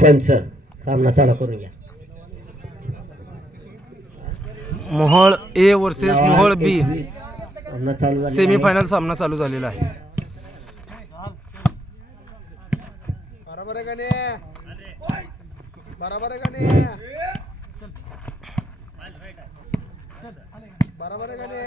पंच सामना चालू करून घ्या. मोहोळ ए वर्सेस मोहोळ बी सामना चालू झाला. सेमीफायनल सामना चालू झालेला आहे. बरोबर आहे का नाही? बरोबर आहे का नाही? बरोबर आहे का नाही?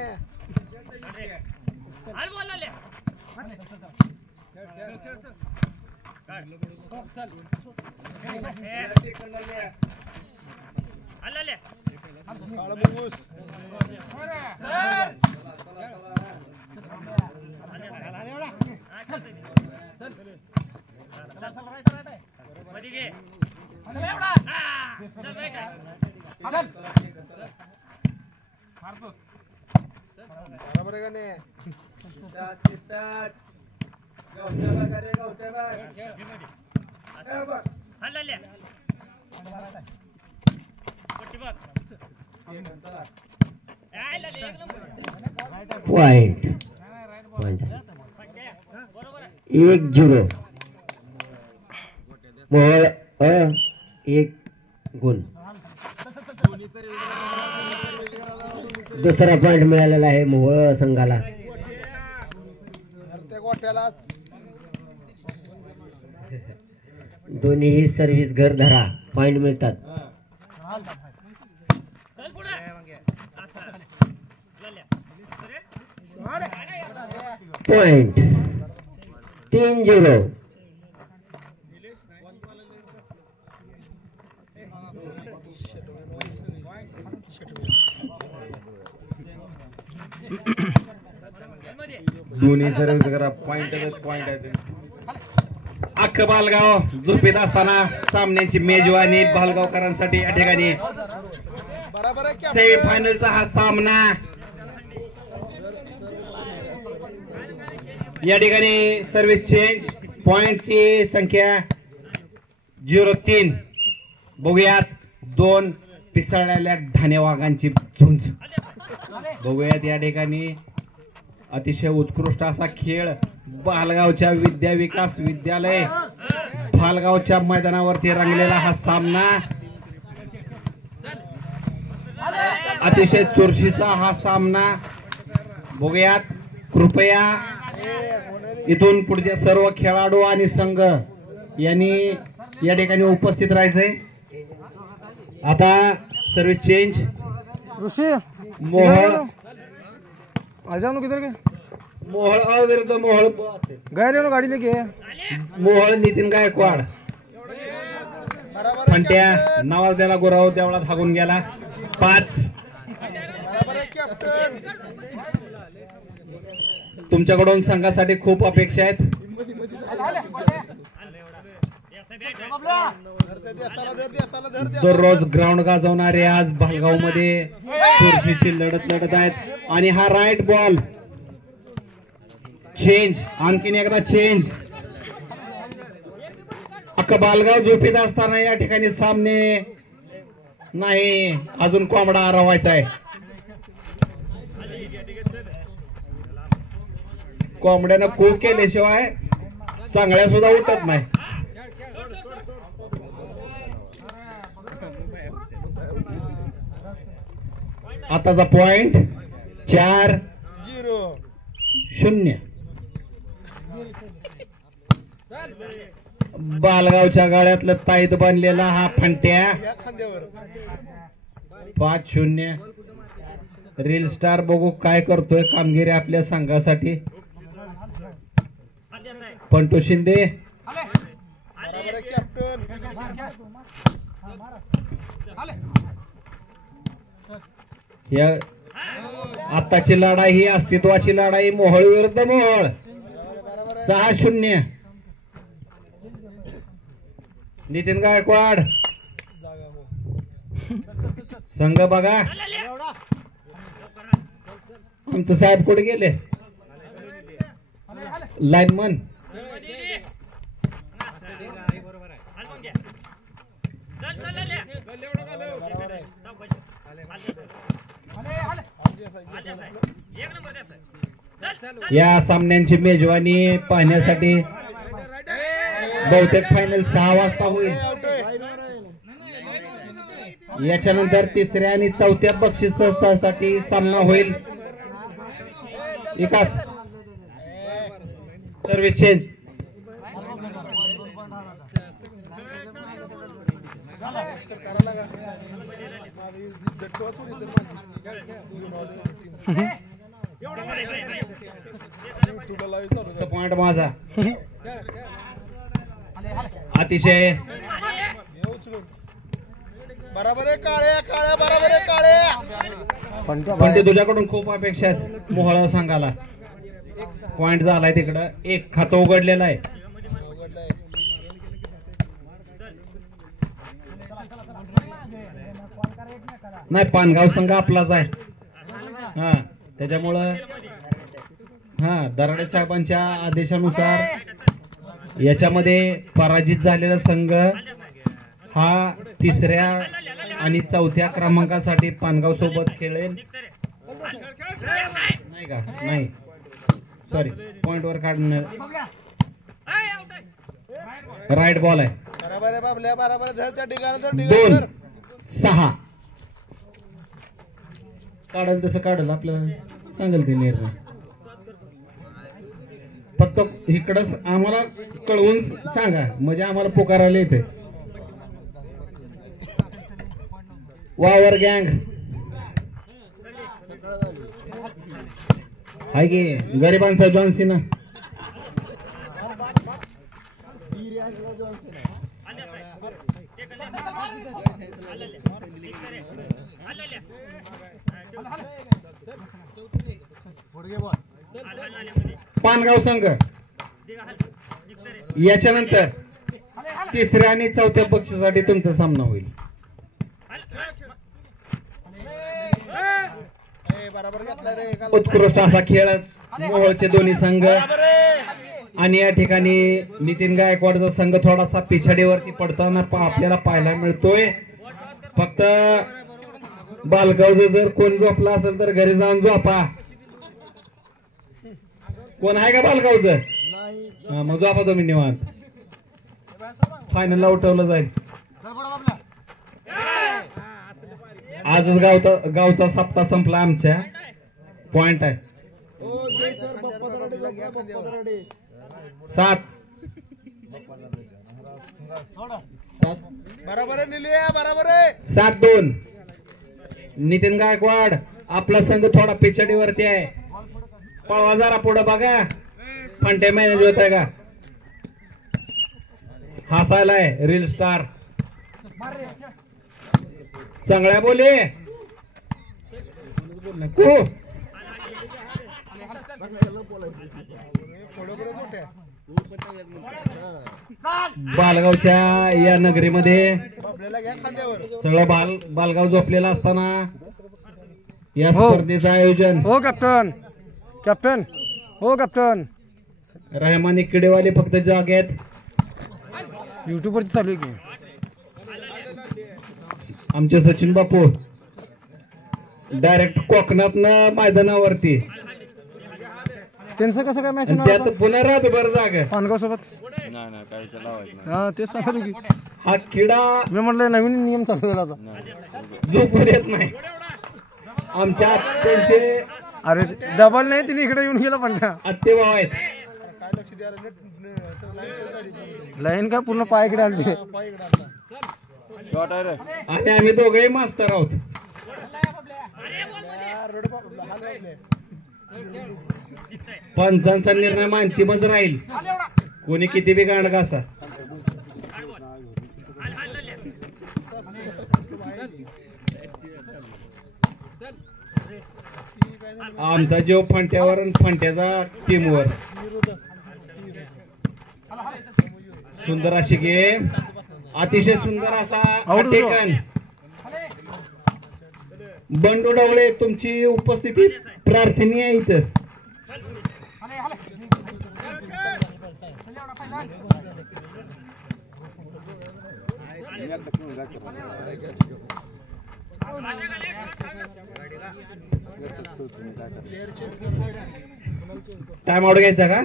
बरोबर आहे का नाही? पॉइंट 1-0 मोहोळ अ 1 गुण. दुसरा पॉइंट मिळालेला आहे मोहोळ संघाला. दोन्हीही सर्व्हिस घर धरा पॉइंट मिळतात. पॉइंट 3-0 दोन्ही सर्व्हिस करा पॉइंट आहेत. अख्खं बालगाव झोपेत असताना सामन्याची मेजवानी बालगावकरांसाठी या ठिकाणी सेमीफायनलचा हा सामना. या ठिकाणी सर्व्हिस चेंज पॉइंटची संख्या 0-3. बघूयात 2 पिसळलेल्या धान्यवागांची झुंज. बघूयात या ठिकाणी अतिशय उत्कृष्ट असा खेळ बालगावच्या विद्या विकास विद्यालय बालगावच्या मैदानावरती रंगलेला हा सामना. अतिशय चुरशीचा हा सामना. बघूयात कृपया इथून पुढचे सर्व खेळाडू आणि संघ यांनी या ठिकाणी उपस्थित राहायचंय. आता सर्व्हिस चेंज मोहोळ मोहोळ अ विरुद्ध मोहोळ गाडी लेके मोहोळ नितीन गायकवाड. फंट्या नवाजलेला गुराव देवळात हागून गेला. 5. तुमच्याकडून संघासाठी खूप अपेक्षा आहेत. दररोज ग्राउंड गाजवणारे आज भालगाव मध्ये चुरशीची लढत लढत आहेत. आणि हा राईट बॉल चेंज आणखीन एकदा चेंज. अख्खं बालगाव झोपीत असताना या ठिकाणी सामने नाही अजून कोंबडा आरवायचा आहे. कोंबड्यानं कूक केल्याशिवाय चांगल्या सुद्धा उठत नाही. आताचा पॉइंट 4-0. बालगावच्या गाड्यातलं ताईत बांधलेला हा फंट्या. 5-0. रील स्टार बघू काय करतोय कामगिरी आपल्या संघासाठी. पंटू शिंदे या आताची लढाई ही अस्तित्वाची लढाई मोहोळ विरुद्ध मोहोळ. 6-0. नितीन गायकवाड संघ बघा. आमचं साहेब कुठे गेले लाईनमन. या सामन्यांची मेजवानी पाहण्यासाठी बहुतेक फायनल 6 वाजता होईल. याच्यानंतर तिसऱ्या आणि चौथ्या बक्षिसासाठी सामना होईल. विकास सर्व्हिस चेंज. पॉइंट माझा अतिशय बरोबर आहे काळ्या काळ्या बरोबर आहे काळ्या. पण ते तुझ्याकडून खूप अपेक्षा आहेत मोहळा संघाला. पॉइंट झालाय तिकडं. एक खातं उघडलेलं आहे. नाही पानगाव संघ आपलाच आहे. हा त्याच्यामुळं दराडे साहेबांच्या आदेशानुसार याच्यामध्ये पराजित झालेला संघ हा तिसऱ्या आणि चौथ्या क्रमांकासाठी पानगाव सोबत खेळेल. नाही का? नाही सॉरी पॉइंट वर काढणार. राईट बॉल आहे. बरोबर आहे बाबल्या बरोबर धर त्या ठिकाणाचं 2-6 काढल तसं काढल आपल्याला सांगेल ते निर्णय. फक्त इकडंच आम्हाला कळवून सांगा म्हणजे आम्हाला पुकारायला येते. वावर गँग आहे की गरिबांचा जॉन्सिना. पानगाव संघ याच्यानंतर तिसऱ्या आणि चौथ्या पक्षासाठी तुमचा सामना होईल. बरोबर घेतला रे. उत्कृष्ट असा खेळ मोहोळचे दोन्ही संघ. आणि या ठिकाणी नितीन गायकवाडचा संघ थोडासा पिछाडीवरती पडताना आपल्याला पाहायला मिळतोय. फक्त बालगावचं जर कोण झोपला असेल तर घरी जाऊन झोपा. कोण आहे का बालगावचं? मग झोपा तुम्ही निवांत. फायनलला उठवलं जाईल. आजच गावचा सप्ताह संपला. आमच्या पॉइंट आहे 7. बरोबर आहे निलिया बरोबर आहे. 7-2. नितीन गायकवाड आपला संघ थोडा पिछाडीवरती आहे. पळवा जरा पुढे बघा. फंटे मॅनेज होत आहे का? हसायलाय रील स्टार. चांगल्या बोले नको. बालगावच्या या नगरीमध्ये बाबल्याला घ्या खांद्यावर. सगळं बालगाव झोपलेला असताना या स्पर्धेचं आयोजन. हो कॅप्टन कॅप्टन हो कॅप्टन. रहमानी किडेवाले फक्त जाग्यात. युट्यूब वरती चालू आहे की. आमचे सचिन बापू डायरेक्ट कोकणातनं मैदानावरती. त्यांचं कसं काय मॅच त्यात पुन्हा रातभर जागा. पानगाव सोबत. हा तेच सांगतो की. हा किडा मी म्हटलं नवीन नियम चालू झाला आता. झोपू देत नाही. आमच्या आत्यांचे अरे डबल नाही तिने इकडे येऊन गेला पण आत्तेभाव आहेत. काय लक्ष द्या लाईन का पूर्ण पायाकडे आली. आणि आम्ही दोघेही मास्तर आहोत. पंचांचा निर्णय माहितीमच राहील. कोणी किती बी गांड घासा. आमचा जीव फंट्यावर आणि फंट्याचा टीमवर. सुंदर अशी गेम. अतिशय सुंदर असा ठिकाण. बंडू डवळे तुमची उपस्थिती प्रार्थनीय आहे इथं. टाइम आउट घ्यायचा का?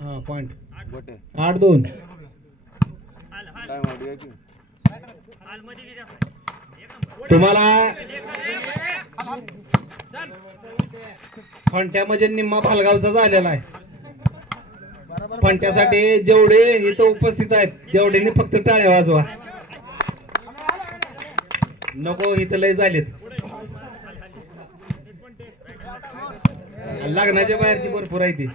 हा पॉइंट 8-2. तुम्हाला फंट्यामध्ये निम्मा भालगावचा झालेला आहे. फंट्यासाठी जेवढे इथं उपस्थित आहेत जेवढ्यांनी फक्त टाळ्या वाजवा. नको इथं लय झालेत. लग्नाच्या बाहेरची भरपूर आहे ती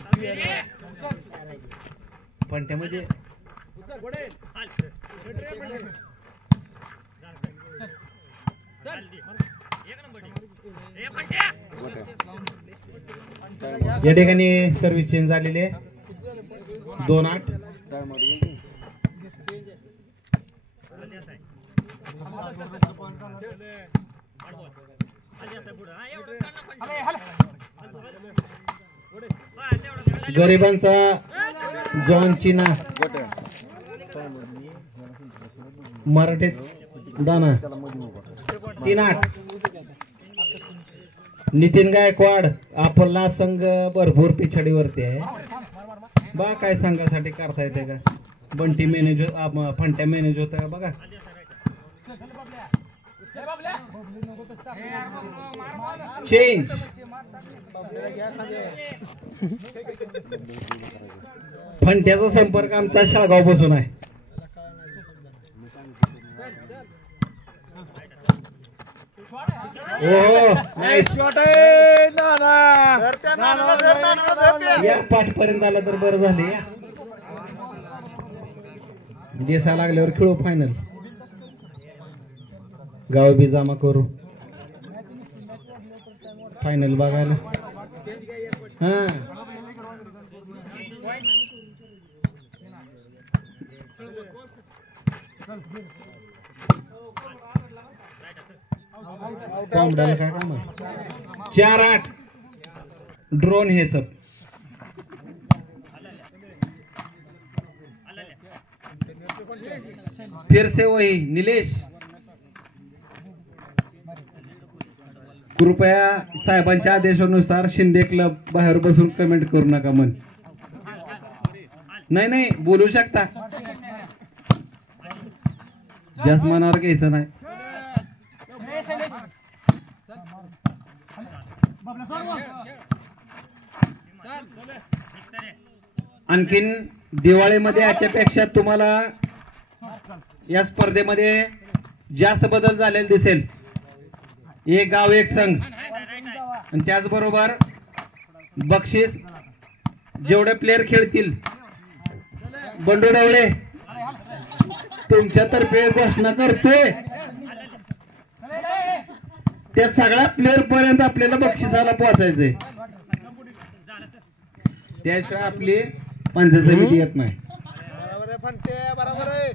फंट्यामध्ये. या ठिकाणी सर्व्हिस चेंज झालेली आहे. 2-8 गरिबांचा जॉन चिना मराठीत दाना 3-8. नितीन गायकवाड आपला संघ भरपूर पिछाडीवरती आहे बा. काय संघासाठी करता येते का? बंटी मॅनेज फंट्या मॅनेज होता का बघा. चेंज फंट्याचा संपर्क आमचा शाळगाव पासून आहे. या पाठ पर्यंत आला तर बरं झाले. देसा लागल्यावर खेळू फायनल. गाव बी जमा करू फायनल बघायला. हा कोंबड्याला काय काम आहे. 4-8 ड्रोन हे सब. फिर से वही निलेश. कृपया साहेबांच्या आदेशानुसार शिंदे क्लब बाहेर बसून कमेंट करू नका. मन नाही बोलू शकता. जास्त मनावर घ्यायचं नाही. आणखीन दिवाळीमध्ये याच्यापेक्षा तुम्हाला या स्पर्धेमध्ये जास्त बदल झालेला दिसेल. एक गाव एक संघ आणि त्याचबरोबर बक्षीस जेवढे प्लेयर खेळतील. बंडू डवळे तुमच्यातर्फे घोषणा करतोय त्या सगळ्या प्लेयर पर्यंत आपल्याला बक्षिसाला पोहोचायचंय. त्याशिवाय आपली पंचायत समिती येत नाही. बरोबर आहे.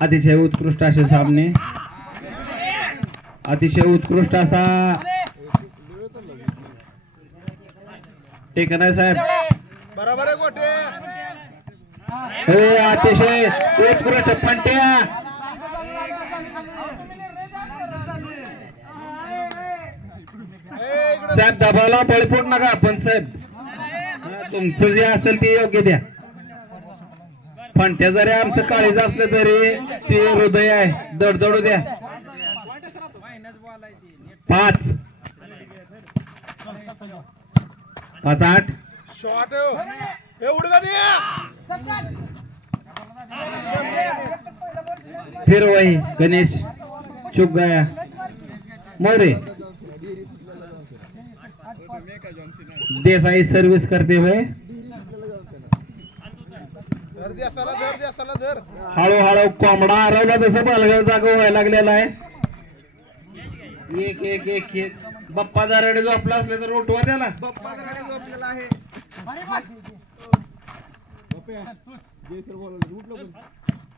अतिशय उत्कृष्ट असे सामने. अतिशय उत्कृष्ट असा टेकन आहे साहेब. बरोबर आहे गोटे. हो अतिशय उत्कृष्ट फंट्या. साहेब दबाला बळी पडू नका. पण साहेब तुमचं जे असेल ते योग्य द्या. फंट्या जरी आमचं काळीज असलं तरी ते हृदय आहे. दडदडू द्या. 5 5-8 शॉट एवढं फिर वही गणेश चुप गया. मोरे देसाई सर्विस करते हुए हळूहळू कोंबडा हरवला तसं बालगाव जागा व्हायला लागलेला आहे. एक एक एक एक बाप्पा जराडे झोपला असले तर उठवा त्याला.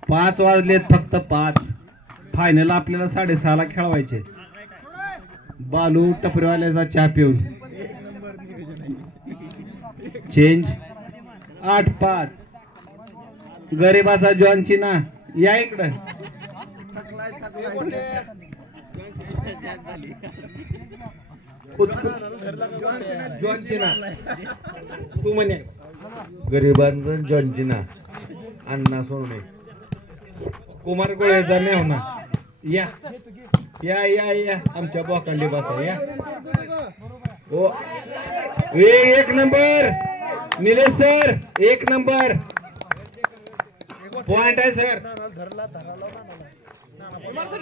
5 वाजलेत फक्त 5. फायनल आपल्याला 6:30ला खेळवायचे. बालू टपरीवाल्याचा चहा पिऊन. चेंज 8-5. गरीबाचा जॉन चिना या इकडं. जॉन चिना तू म्हणे गरिबांचं जॉन्जिना अण्णा सोने कुमार गोळेचा मेवना या या या या आमच्या बोकांडी बसा या ओ एक नंबर निलेश सर एक नंबर पॉइंट आहे सर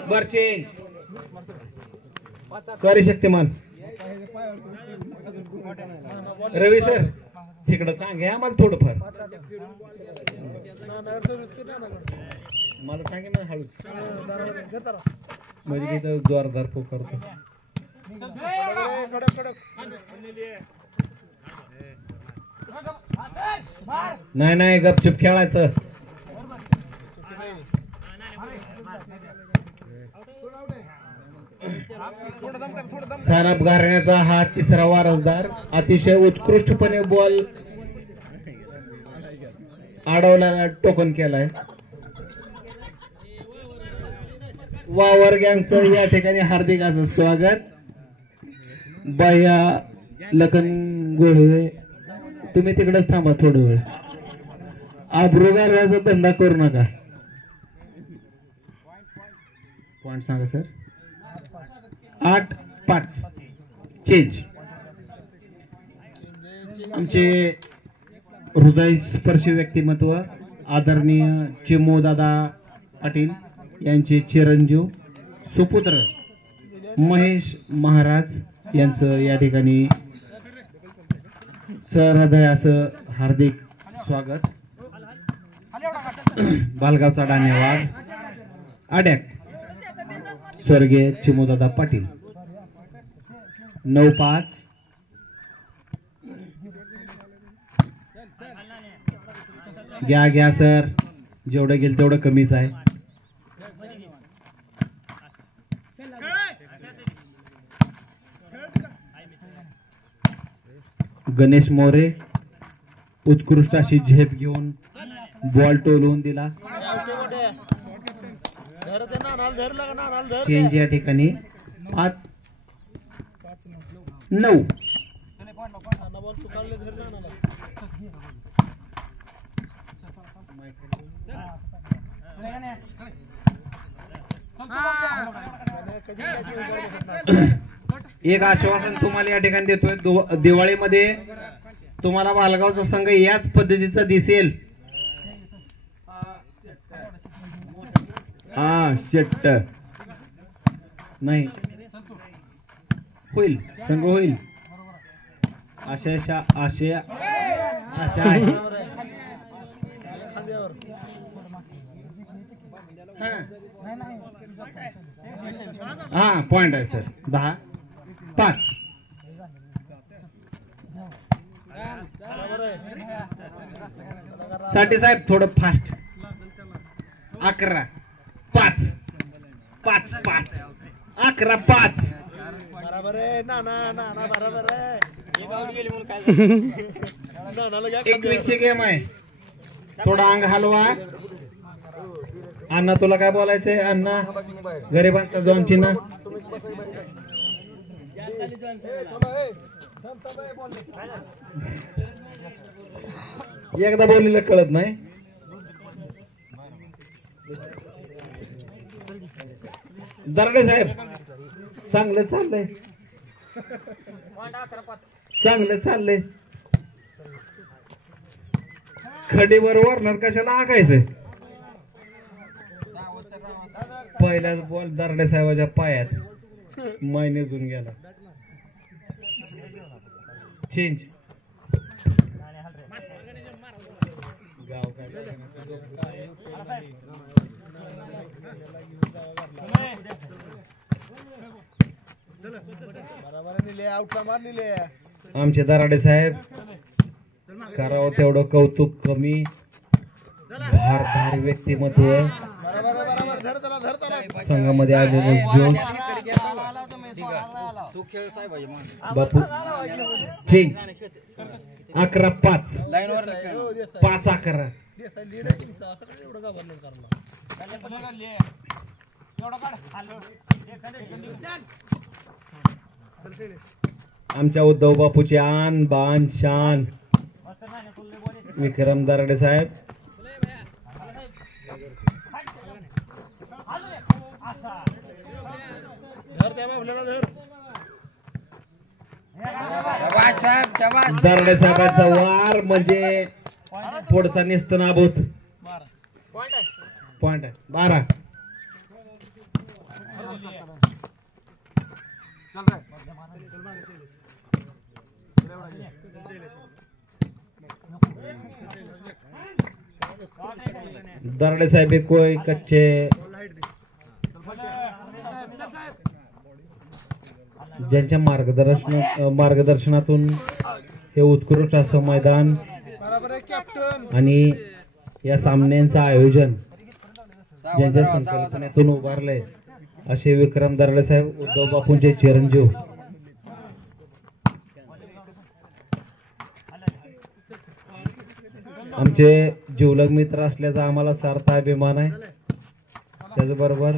बर चेंज करू शक्तिमान रवी सर तिकडं सांगा आम्हाला थोडंफार मला सांगे ना हळू म्हणजे मी तर जोरदार करतो नाही नाही गपचूप खेळायचं सानप घराण्याचा हा तिसरा वारसदार अतिशय उत्कृष्टपणे बॉल अडवला टोकन केलाय वावर गँगचं या ठिकाणी हार्दिक असं स्वागत बाह्या लखन गोळवे तुम्ही तिकडेच थांबा थोडं वेळ आब्रू घालवायचा धंदा करू नका पॉइंट सांगा सर 8-5 चेंज आमचे हृदयस्पर्शी व्यक्तिमत्व आदरणीय चिमोदादा पाटील यांचे चिरंजीव सुपुत्र महेश महाराज यांचं या ठिकाणी सहृदय असं हार्दिक स्वागत बालगावचा धन्यवाद अडॅक स्वर्गीय चिमोदादा पाटील 9-5 घ्या सर जेवढं गेल तेवढं कमीच आहे गणेश मोरे उत्कृष्ट अशी झेप घेऊन बॉल टोलवून दिला चेंज या ठिकाणी 5-9 एक आश्वासन तुम्हाला या ठिकाणी देतोय दिवाळीमध्ये तुम्हाला बालगावचा संघ याच पद्धतीचा दिसेल हा शेट्ट नाही होईल संघ होईल आशा आहे हा पॉइंट आहे सर 10-5 साठी साहेब थोडं फास्ट 11-5 5-5 11-5 बरोबर आहे ना बरोबर आहे एकवीसची गेम आहे थोडा अंग हलवा अण्णा तुला काय बोलायचंय अण्णा गरिबांचा जॉनची ना एकदा बोललेलं कळत नाही दरडे साहेब चांगलं चाललंय खडीवर वरणार कशाला आगायचंय पहिलाच बॉल दरडे साहेबाच्या पायात मैनेजून गेला चेंज गाव आमचे दराडे साहेब करावं तेवढं कौतुक कमी भारधारी व्यक्तिमत्व संघामध्ये आलेले जोश बापू चेंज 11-5 5-11 आमच्या उद्धव बापूची आन बान शान विक्रम दराडे साहेब. धर त्या बाबल्याला धर. दराडे साहेबांचा वार म्हणजे पुढचा निस्तनाभूत. पॉइंट 12. दराडे साहेब कोई कच्चे ज्यांच्या मार्गदर्शनातून हे उत्कृष्ट असं मैदान बरोबर आहे कॅप्टन. आणि या सामन्यांचं आयोजन ज्यांच्या संकल्पनेतून उभारलंय असे विक्रम दराडे साहेब, उद्धव बापूंचे चिरंजीव. आमचे जिवलग मित्र असल्याचा आम्हाला सार्थ अभिमान आहे. त्याचबरोबर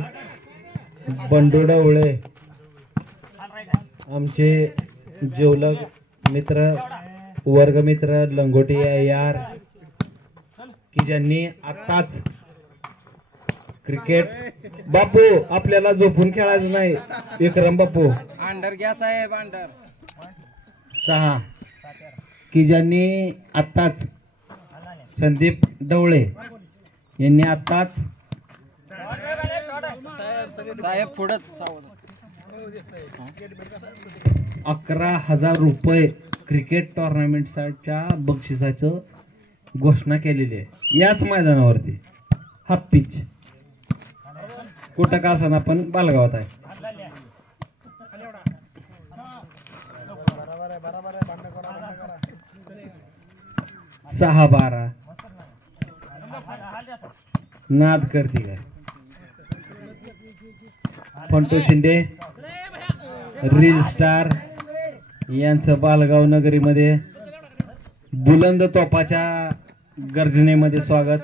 बंडू ढवळे आमचे जिवलग मित्र, वर्गमित्र, लंगोटी यार की ज्यांनी आताच क्रिकेट. बापू आपल्याला झोपून खेळायचं नाही. विक्रम बापू अंडर घ्या साहेब अंडर. 6 की ज्यांनी आत्ताच संदीप ढवळे यांनी आत्ताच साहेब पुढंच 11,000 रुपये क्रिकेट टुर्नामेंटच्या बक्षिसाचं घोषणा केलेली आहे याच मैदानावरती. हाफ पिच कुठं का असं पण बालगावात आहे. बरोबर आहे बरोबर आहे. भांडण करा भांडण करा. 6-12 नाद करते काय. फंटू शिंदे रील स्टार यांचं बालगाव नगरीमध्ये बुलंद तोपाच्या गर्जनेमध्ये स्वागत.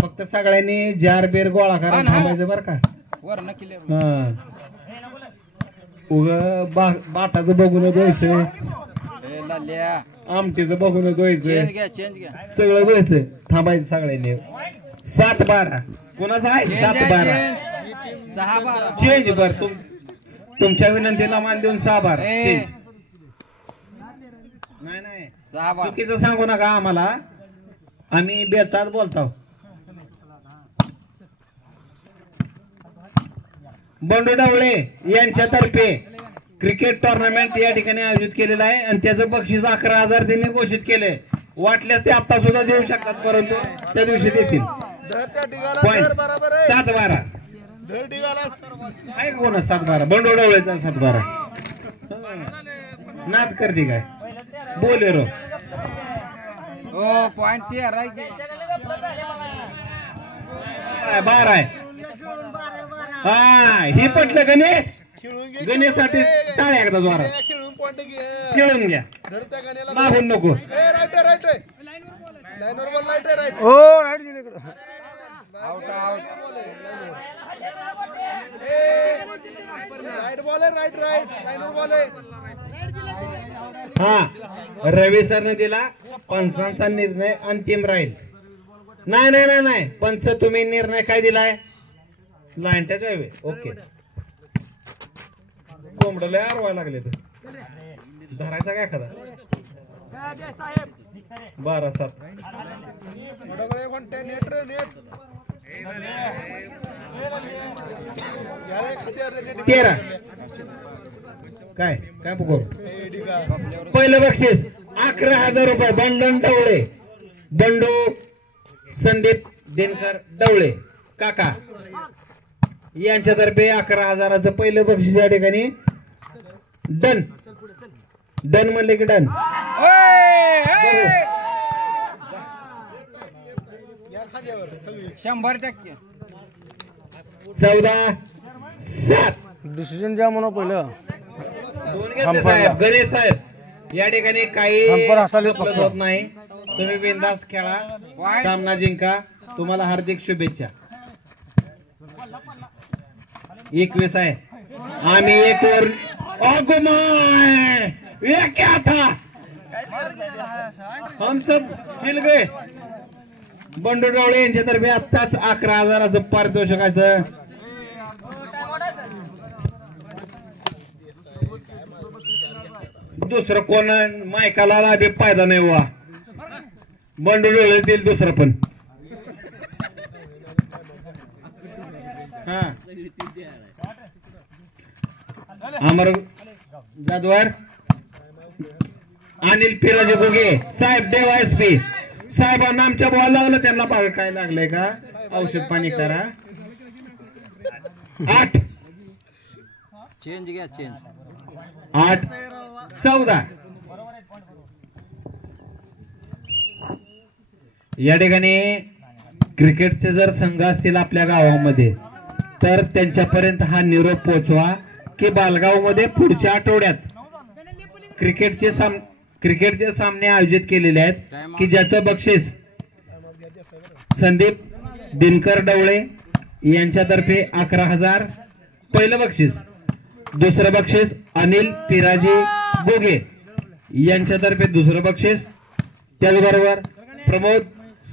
फक्त सगळ्यांनी जार बेर गोळा करा थांबायचं बरं का. वर नक्की उग बाताचं बघून द्यायचं, आमटीचं बघून द्यायचं, चेंज घ्या. सगळं द्यायचं. थांबायचं सगळ्यांनी. 7-12 कोणाचं आहे? 7-12 6-12 चेंज. बर तुमच्या विनंतीला मान देऊन 6-12 चेंज. नाही 6-12 चुकीचं सांगू नका आम्हाला, आम्ही बेतात बोलतो. बंडू ढवळे यांच्यातर्फे क्रिकेट टुर्नामेंट या ठिकाणी आयोजित केलेलं आहे आणि त्याचं बक्षीस 11,000 त्यांनी घोषित केले. वाटल्यास ते आता सुद्धा देऊ शकतात, परंतु त्या दिवशी देतील. धर त्या ढिगाला पॉइंट धर. बरोबर आहे. 7-12 धर ढिगाला. आहे कोण? 7-12 बंडू ढवळेचा 7-12 नाद करते काय बोलेरो. ओ पॉइंट 13 12 आहे. हा ही पटलं गणेश. खेळून घे. गणेशसाठी टाळ्या एकदा जोरात खेळून पॉइंट घे. खेळून घ्या. धर त्या गाण्याला. मागून नको. राईट आहे राईट आहे. लाईनवर बॉल राईट आहे राईट. ओ राईट गेले इकडं. Out out. राईट बॉल आहे राईट राईट. लाईनवर बॉल आहे. हा रवी सरने दिला. पंचांचा निर्णय अंतिम राहील. नाही नाही नाही नाही पंच तुम्ही निर्णय काय दिलाय? लाईन टच आहे. ओके कोंबडले आरवायला लागले तर धरायचा काय एखादा. 12-7 नेट रे नेट. 13 काय काय बघू. पहिलं बक्षीस 11,000 रुपये बंडन ढवळे. बंडू संदीप दिनकर ढवळे काका यांच्यातर्फे 11,000चं पहिलं बक्षीस या ठिकाणी. डन डन म्हणले की डन. 100% 14-7 डिसिजन द्या म्हणून पहिलं. दोन घेतले साहेब. गणेश साहेब या ठिकाणी काही हंपर असाले उपलब्ध होत नाही. तुम्ही बिनधास्त खेळा, सामना जिंका. तुम्हाला हार्दिक शुभेच्छा. 21 आहे. आम्ही एक वर क्या था हम सब मिल गए. बंडू डोळे यांच्यातर्फे आत्ताच 11,000चं पारितोषिकाचं दुसरं कोण मायकाला लाभे फायदा नाही वा. बंडू डोळे देईल दुसरं पण. हा अमर जाधवर अनिल पिराजी गोगे साहेब देवा एसपी साहेबांना आमच्या बॉल लागलं त्यांना बघा काय लागलंय का औषध पाणी करा. 8 चेंज घ्या चेंज. 8 14 या ठिकाणी क्रिकेटचे जर संघ असतील आपल्या गावामध्ये तर त्यांच्यापर्यंत हा निरोप पोहोचवा की बालगाव मध्ये पुढच्या आठवड्यात क्रिकेटचे सामने आयोजित केलेले आहेत की ज्याचं बक्षीस संदीप दिनकर डवळे यांच्यातर्फे 11,000 पहिलं बक्षीस. दुसरं बक्षीस अनिल पिराजी बोगे यांच्यातर्फे दुसरं बक्षीस. त्याचबरोबर प्रमोद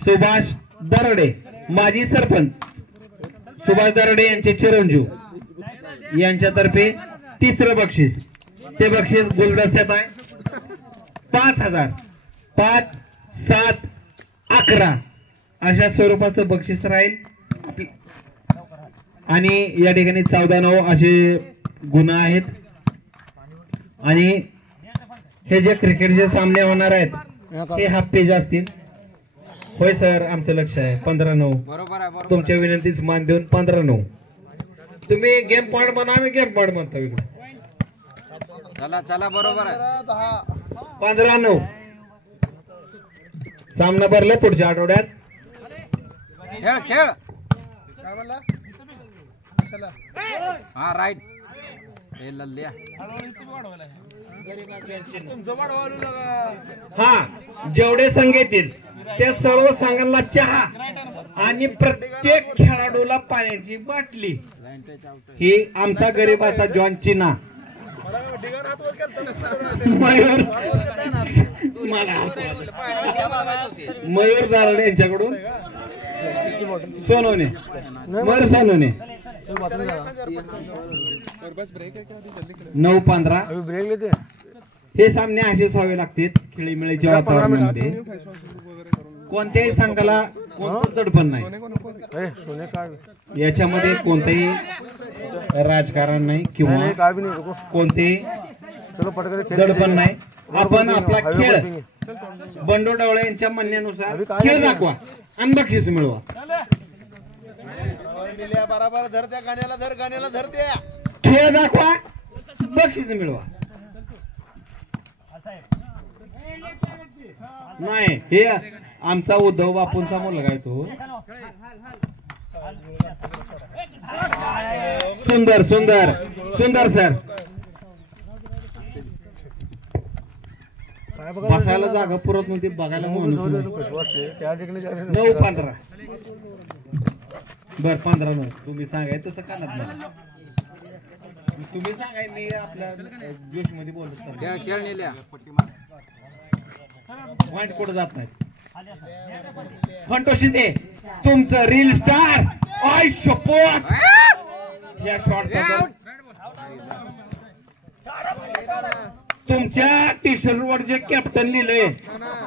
सुभाष दरडे माजी सरपंच सुभाष दरडे यांचे चिरंजीव यांच्यातर्फे तिसरं बक्षीस. ते बक्षीस गुलदस्त्यात आहे. 5,000 5 7 11 अशा स्वरूपाचं बक्षीस राहील. आणि या ठिकाणी 14-9 असे गुन्हा आहेत. आणि हे जे क्रिकेटचे सामने होणार आहेत हे हाफ पेज असतील. होय सर आमचं लक्ष आहे. 15-9 बरोबर आहे बरोबर. तुमच्या विनंतीच मान देऊन 15-9 तुम्ही गेम पॉइंट म्हणा आम्ही गेम पॉइंट म्हणतो इकडे. चला चला बरोबर आहे. 15-9 सामना भरले पुढच्या आठवड्यात. खेळ खेळ. काय म्हणला चला हा राईट. हे लल्ल्या हा जेवढे संघ येतील त्या सर्व संघांना चहा आणि प्रत्येक खेळाडूला पाण्याची बाटली. ही आमचा गरीबाचा जॉन चिना मयूर मयूर दारडे यांच्याकडून सोनवणे मयूर सोनवणे 9-15 हे सामने असेच व्हावे लागतील खेळीमेळीच्या वातावरणामध्ये. कोणत्याही संघाला कोणतं दडपण नाही. याच्यामध्ये कोणतंही राजकारण नाही किंवा कोणतेही दडपण नाही. आपण आपला खेळ बंडू डवळे यांच्या म्हणण्यानुसार खेळ दाखवा आणि बक्षीस मिळवा. बरोबर धर त्या गाण्याला धर गाण्याला धर द्या. खेळ दाखवा बक्षीस मिळवा. नाही हे आमचा उद्धव बापूंचा मुलगा आहे तो. सुंदर सुंदर सुंदर सर. बसायला जागा पुरत नव्हती बघायला म्हणून 9-15 बर 15 तुम्ही सांगाय तसं कानात नाही. तुम्ही सांगाय मी आपल्या जोश मध्ये बोलतो. खेळ खेळ नेल्या. पॉइंट कुठं जात नाही. फंटो शिंदे तुमचं रील स्टार आय शपथ या शॉटचा तुमच्या टी शर्ट वर जे कॅप्टन लिहिलंय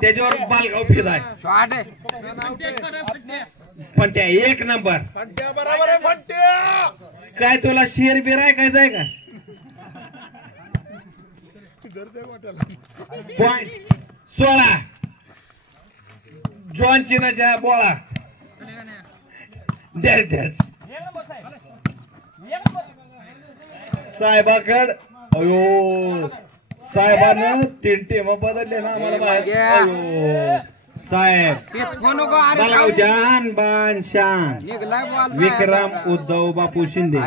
त्याच्यावर बालगाव फिराय शॉट आहे. पण त्या 1 नंबर बरोबर आहे फंट्या. काय तुला शेर बिर ऐकायचं आहे का. पॉइंट 16 जॉन चिनाच्या बोळा साहेबाकड. अयो साहेबानं 3 टीम बदलले ना आम्हाला माहिती. अयो साहेब जान बान शान विक्रम उद्धव बापू शिंदे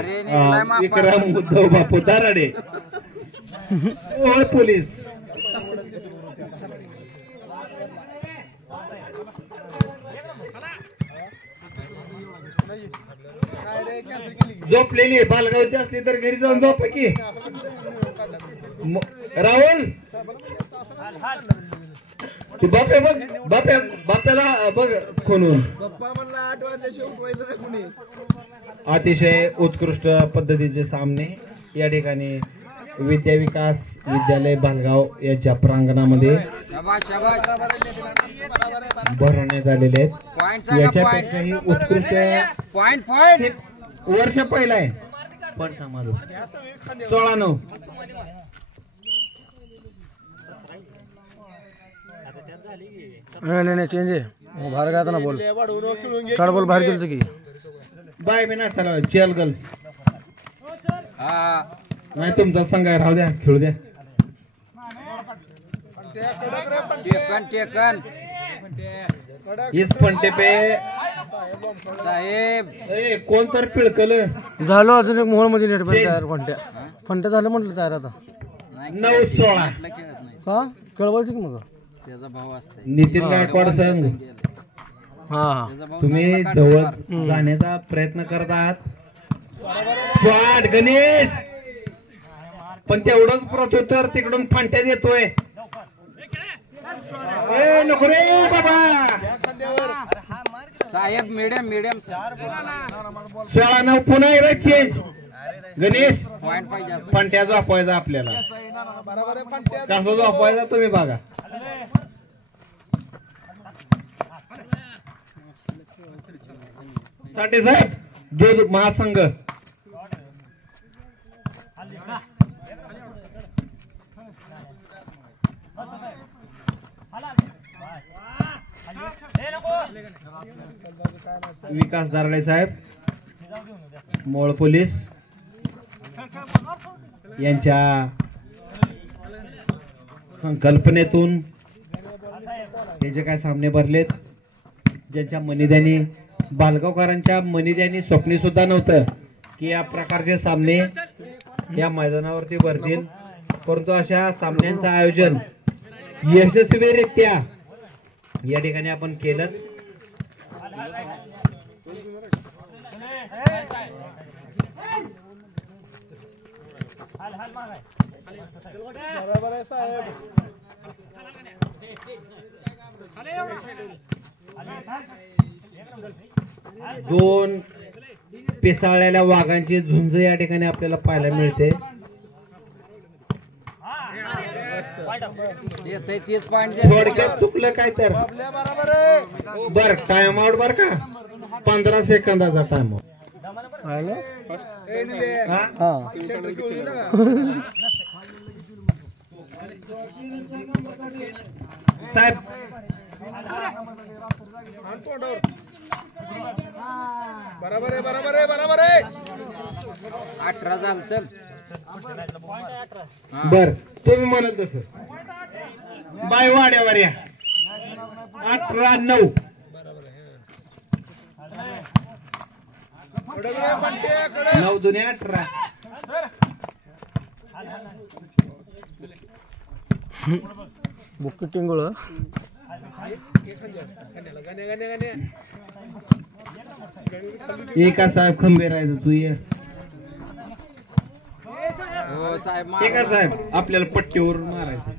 विक्रम उद्धव बापू दराडे ओळ पोलीस. झोपलेली बालगावची असली तर घरी जाऊन झोप की राहुल तू बाप्या बघ, बाप्याला बघ खोनून. पप्पा म्हणला 8 वाजल्याशिवाय उठवायचं नाही कुणी. अतिशय उत्कृष्ट पद्धतीचे सामने या ठिकाणी विद्या विकास विद्यालय भालगाव यांच्या प्रांगणामध्ये भरवण्यात आलेले आहेत. याच्यापेक्षाही उत्कृष्ट वर्ष पहिला आहे पण समाज 16-9. नहीं चेंज है वो बाहर गया था ना बोल वाढवून खेळून घे. चढ़ बोल बाहर गेलते की बाय बिना चला चल गर्ल्स. नाही तुमचा संघ आहे, राहू द्या खेळू द्या. इस फंटे पे ए, कोण तर पिळकल झालो अजून एक मोहळ मध्ये नेट पण तयार फंट्या झालं म्हटलं तयार आता 9-16. का कळवायचं की मग नितीन गायकवाड संघ हा हा तुम्ही जवळ जाण्याचा प्रयत्न करत आहात. वाट गणेश पण तेवढंच प्रत्युत्तर तिकडून फांट्यात येतोय. ए, नको रे बाबा. साहेब मीडियम 16-9 पुन्हा एकदा चेंज. गणेश फांट्या झोपवायचा आपल्याला. बरोबर आहे फंट्या. कसं झोपवायचा तुम्ही बघा. साठे साहेब दूध महासंघ विकास दारडे साहेब मोळ पोलीस यांच्या संकल्पनेतून हे जे काय सामने भरलेत, ज्यांच्या मनिद्यानी बालगावकरांच्या मनिद्यानी स्वप्नी सुद्धा नव्हतं की या प्रकारचे सामने या मैदानावरती भरतील, परंतु अशा सामन्यांचं आयोजन यशस्वीरित्या या ठिकाणी आपण केलं. बरोबर आहे साहेब. दोन पिसाळलेल्या वाघांची झुंज या ठिकाणी आपल्याला पाहायला मिळते. थोडक्यात चुकलं काय तर बरोबर आहे. बर टाइम आउट बर का 15 सेकंदाचा टाइम आउट. ए, निले. हा सेंटर घेऊन दिलं का? साहेब आण तोंडावर. बरोबर आहे बरोबर आहे बरोबर आहे. 18 झालं चल. बर तुम्ही म्हणत तसं बाय वाड्यावर या 18-9. कडक रे फंट्या, कडक. 9 दुने 18. बुक्की टिंगुळ गण्या गण्या गण्या. एका साहेब खंबे राहायचं तू ये. हो साहेब एका साहेब आपल्याला पट्टीवर मारायचं.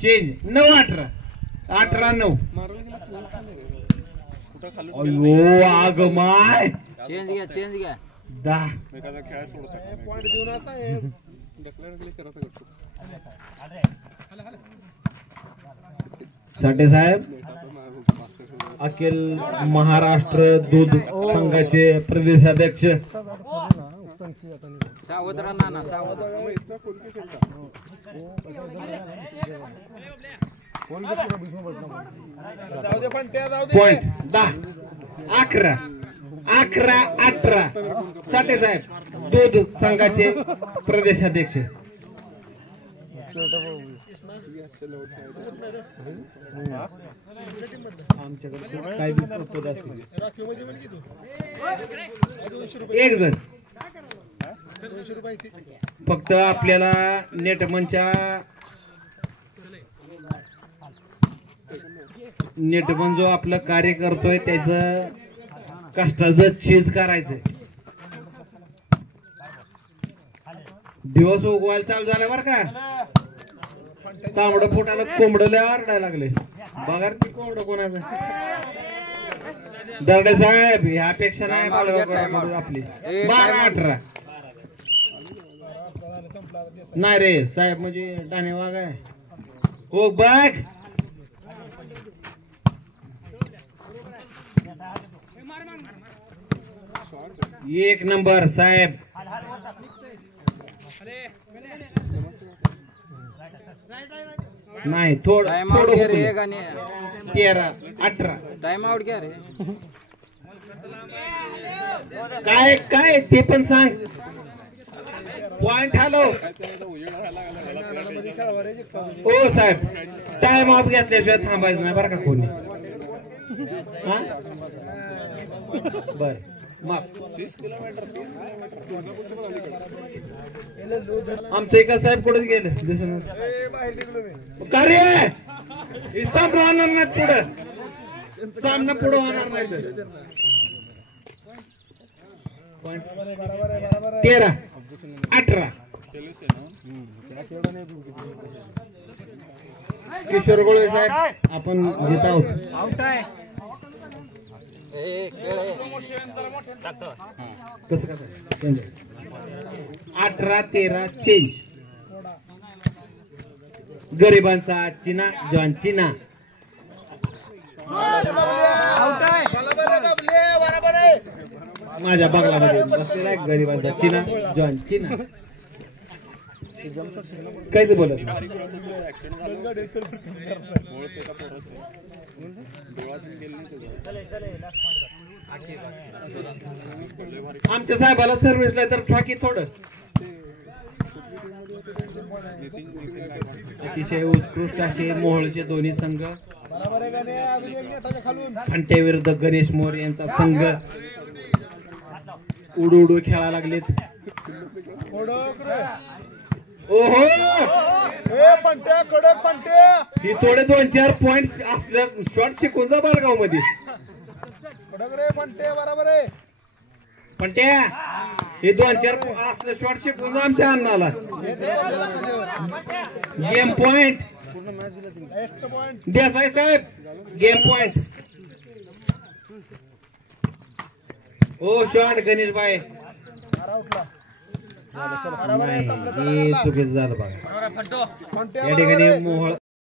चेंज 9-18 18-9. अयो आग माय चेंज घ्या 10. पॉइंट देऊ ना साहेब. साठे साहेब अखिल महाराष्ट्र दूध संघाचे प्रदेशाध्यक्ष. सावध राहा ना सावध. जाऊ दे फंट्या जाऊ दे. पॉइंट 10 11 18. साठे साहेब दूध संघाचे प्रदेशाध्यक्ष. आमच्याकडे काय बी प्रपोज असतील. राखीव मध्ये म्हणजे तू. 1 जण 200 रुपये ती. फक्त आपल्याला नेटमनच्या नेटमन जो आपलं कार्य करतोय त्याचं कष्टाचं चीज करायचंय. दिवस उगवायला चालू झाला बरं का. तांबडं फुटाला कोंबडं लय आरडायला लागले बघा ती कोंबडं कोणाचं दरडे साहेब ह्यापेक्षा नाही आपली 12-18 नाही रे साहेब म्हणजे डाणे वाघ आहे हो बघ एक नंबर साहेब नाही थोडं 13-18 टाइम आउट घ्या रे काय काय ते पण सांग पॉइंट हॅलो ओ साहेब टाइम ऑफ घेतल्याशिवाय थांबायचं नाही बरं का कोणी बर आमचं एका साहेब कुठे गेले दिसून कार्य सामना होणार नाही पुढं सामना पुढं होणार नाही 13-18 किशोर गोळे साहेब आपण घेत आहोत कसं काय 18-13 चेंज गरिबांचा चिना जॉन चिना माझ्या बंगलामध्ये बसलेला आहे गरिबांचा चिना जॉन चिना काहीच बोलत आमच्या साहेबाला सर्व्हिसला तर ठाकी थोडं अतिशय उत्कृष्ट असे मोहोळचे दोन्ही संघ फंटे विरुद्ध गणेश मोर यांचा संघ उडू उडू खेळायला लागलेत ओहो ही थोडे 2-4 पॉइंट असल्या शॉर्ट शिकून जा बालगाव मध्ये फंट्या हे 2-4 असले शॉर्ट शिकून जा आमच्या अन्नाला गेम पॉइंट देसाई साहेब गेम पॉइंट ओ शॉर्ट गणेश भाई चुकीचं झालं बघा या ठिकाणी मोहोळ